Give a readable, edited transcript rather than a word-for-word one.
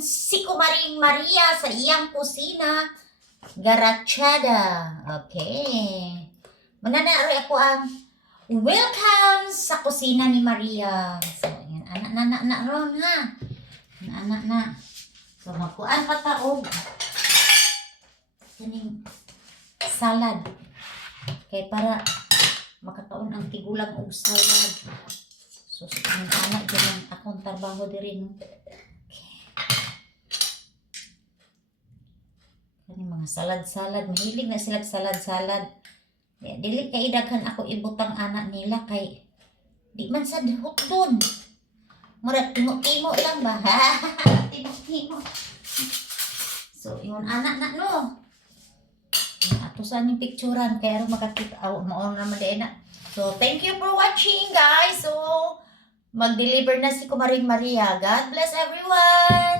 si Kumaring Maria sa iyang kusina. Garachada. Okay. Mananaroy ako ang welcome sa kusina ni Maria. So, ayan. Anak ron ha. Anak. So, magkuan pa taog. Kaning salad. Kaya para makataon ang tigulang og salad. So, ang anak din akong trabaho din. Kani mga salad. Mahilig na sila salad. Dili kay daghan ako ibutang anak nila kay di man sad hutdon. Murag timo-timo lang ba? Timo-timo. So, yun anak na no. Ato sa ning picturean kaya ro makakita mao naman di na. So, thank you for watching guys. So, mag-deliver na si Kumaring Maria. God bless everyone.